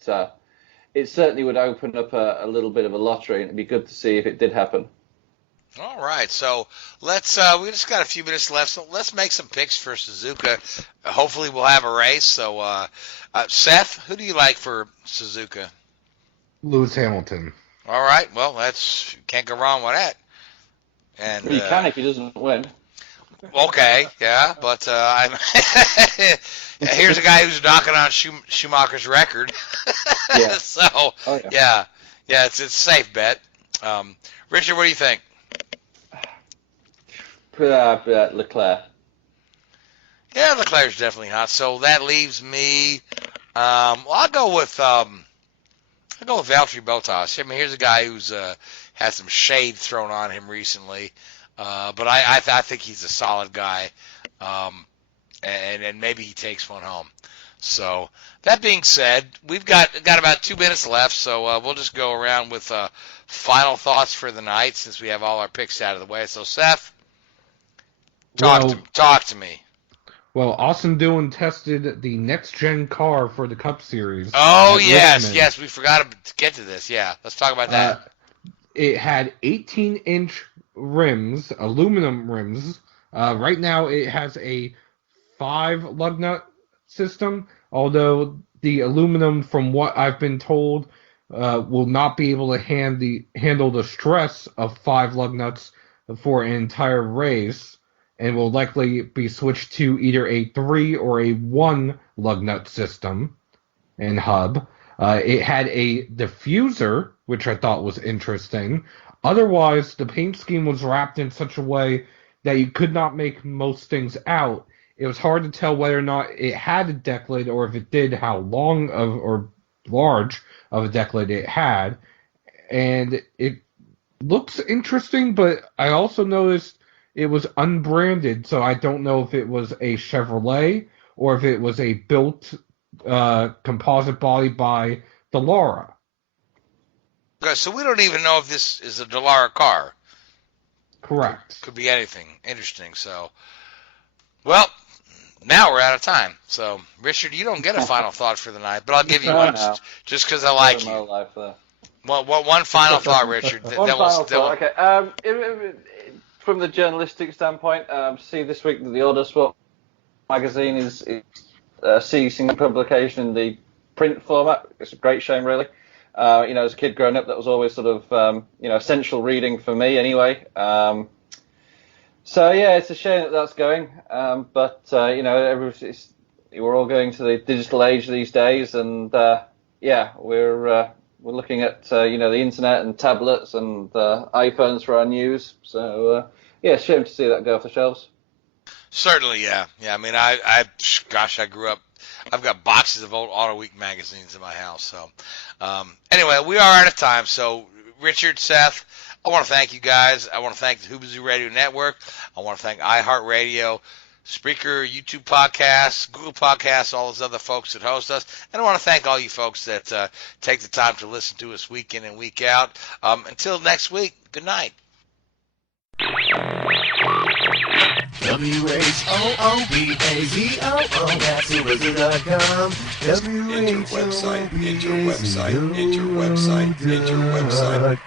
it certainly would open up a little bit of a lottery, and it'd be good to see if it did happen. All right, so let's we just got a few minutes left, so let's make some picks for Suzuka. Hopefully we'll have a race. So Seth, who do you like for Suzuka? Lewis Hamilton. All right, well, can't go wrong with that. And you can if he doesn't win. Okay, yeah, but here's a guy who's knocking on Schumacher's record. Yeah. So yeah, it's a safe bet. Richard, what do you think? Leclerc. Yeah, Leclerc's definitely hot. So that leaves me. I'll go with Valtteri Bottas. I mean, here's a guy who's had some shade thrown on him recently, but I think he's a solid guy, and maybe he takes one home. So that being said, we've got about 2 minutes left, so we'll just go around with final thoughts for the night since we have all our picks out of the way. So Seth, talk to me. Well, Awesome Doing tested the next-gen car for the Cup Series. Oh, at Richmond. yes, we forgot to get to this. Yeah, let's talk about that. It had 18-inch rims, aluminum rims. Right now it has a 5 lug nut system, although the aluminum, from what I've been told, will not be able to handle the stress of 5 lug nuts for an entire race, and will likely be switched to either a 3 or a 1 lug nut system and hub. It had a diffuser, which I thought was interesting. Otherwise, the paint scheme was wrapped in such a way that you could not make most things out. It was hard to tell whether or not it had a deck lid, or if it did, how long of or large of a deck lid it had. And it looks interesting, but I also noticed it was unbranded, so I don't know if it was a Chevrolet or if it was a built composite body by Dallara. Okay, so we don't even know if this is a Dallara car. Correct. Could be anything interesting. So, well, now we're out of time. So, Richard, you don't get a final thought for the night, but I'll give you one just because I like you. One final thought, Richard. Okay. From the journalistic standpoint, see this week that the Autosport magazine is ceasing publication in the print format. It's a great shame, really. As a kid growing up, that was always sort of, essential reading for me anyway. So, yeah, it's a shame that that's going. But we're all going to the digital age these days. And, we're looking at, the internet and tablets and iPhones for our news. So, it's a shame to see that go off the shelves. Certainly, yeah. Yeah, I mean, I grew up. I've got boxes of old Auto Week magazines in my house. So, anyway, we are out of time. So, Richard, Seth, I want to thank you guys. I want to thank the Hoobazoo Radio Network. I want to thank iHeartRadio, Spreaker, YouTube Podcasts, Google Podcasts, all those other folks that host us. And I want to thank all you folks that take the time to listen to us week in and week out. Until next week, good night. WHOOBAZOO, that's Subazu.com. Enter website, enter website, enter website, enter website.